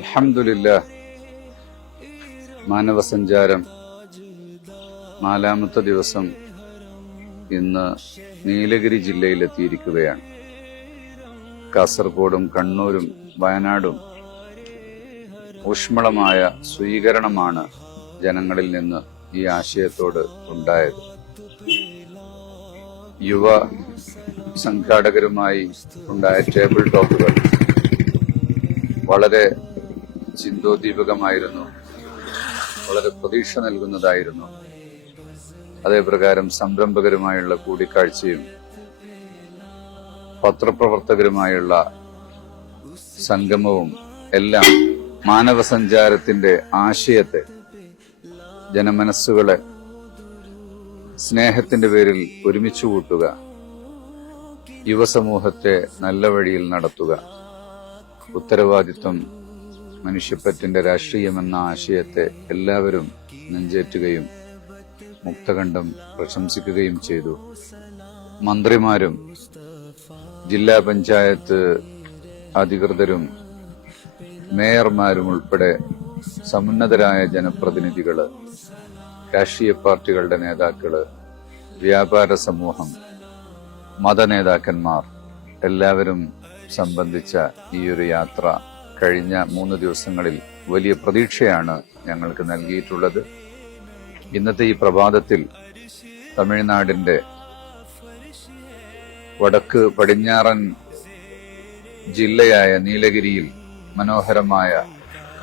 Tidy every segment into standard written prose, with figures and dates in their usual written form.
അൽഹംദുലില്ലാഹ്. മാനവസഞ്ചാരം 4-ാമത്തെ ദിവസം ഇന്ന് നീലഗിരി ജില്ലയിലെത്തിയിരിക്കുകയാണ്. കാസർഗോഡും കണ്ണൂരും വയനാടും ഊഷ്മളമായ സ്വീകരണമാണ് ജനങ്ങളിൽ നിന്ന് ഈ ആശയത്തോട് ഉണ്ടായത്. യുവ സംഘാടകരുമായി ഉണ്ടായ ടേബിൾ ടോക്കുകൾ വളരെ ചിന്തോദ്ദീപകമായിരുന്നു, വളരെ പ്രതീക്ഷ നൽകുന്നതായിരുന്നു. അതേപ്രകാരം സംരംഭകരുമായുള്ള കൂടിക്കാഴ്ചയും പത്രപ്രവർത്തകരുമായുള്ള സംഗമവും എല്ലാം മാനവസഞ്ചാരത്തിന്റെ ആശയത്തെ, ജനമനസ്സുകളെ സ്നേഹത്തിന്റെ പേരിൽ ഒരുമിച്ചു കൂട്ടുക, യുവസമൂഹത്തെ നല്ല വഴിയിൽ നടത്തുക, ഉത്തരവാദിത്വം, മനുഷ്യപ്പറ്റിന്റെ രാഷ്ട്രീയമെന്ന ആശയത്തെ എല്ലാവരും നെഞ്ചേറ്റുകയും മുക്തകണ്ഠം പ്രശംസിക്കുകയും ചെയ്തു. മന്ത്രിമാരും ജില്ലാ പഞ്ചായത്ത് അധികൃതരും മേയർമാരും ഉൾപ്പെടെ സമുന്നതരായ ജനപ്രതിനിധികള്, രാഷ്ട്രീയ പാർട്ടികളുടെ നേതാക്കള്, വ്യാപാര സമൂഹം, മതനേതാക്കന്മാർ എല്ലാവരും സംബന്ധിച്ച ഈയൊരു യാത്ര കഴിഞ്ഞ 3 ദിവസങ്ങളിൽ വലിയ പ്രതീക്ഷയാണ് ഞങ്ങൾക്ക് നൽകിയിട്ടുള്ളത്. ഇന്നത്തെ ഈ പ്രഭാതത്തിൽ തമിഴ്നാടിന്റെ വടക്ക് പടിഞ്ഞാറൻ ജില്ലയായ നീലഗിരിയിൽ മനോഹരമായ,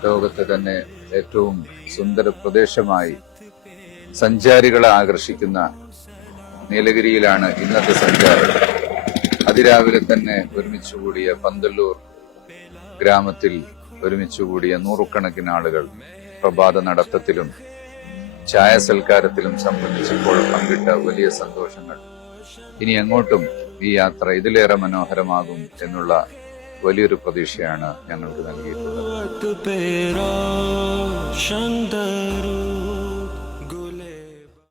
ലോകത്തെ തന്നെ ഏറ്റവും സുന്ദര പ്രദേശമായി സഞ്ചാരികളെ ആകർഷിക്കുന്ന നീലഗിരിയിലാണ് ഇന്നത്തെ സഞ്ചാരം. അതിരാവിലെ തന്നെ ഒരുമിച്ചുകൂടിയ പന്തല്ലൂർ ഗ്രാമത്തിൽ ഒരുമിച്ചുകൂടിയ നൂറുകണക്കിന് ആളുകൾ പ്രഭാത നടത്തത്തിലും ചായ സൽക്കാരത്തിലും സംബന്ധിച്ചപ്പോൾ പങ്കിട്ട വലിയ സന്തോഷങ്ങൾ. ഇനി അങ്ങോട്ടും ഈ യാത്ര ഇതിലേറെ മനോഹരമാകും എന്നുള്ള വലിയൊരു പ്രതീക്ഷയാണ് ഞങ്ങൾക്ക് നൽകിയിട്ടുള്ളത്.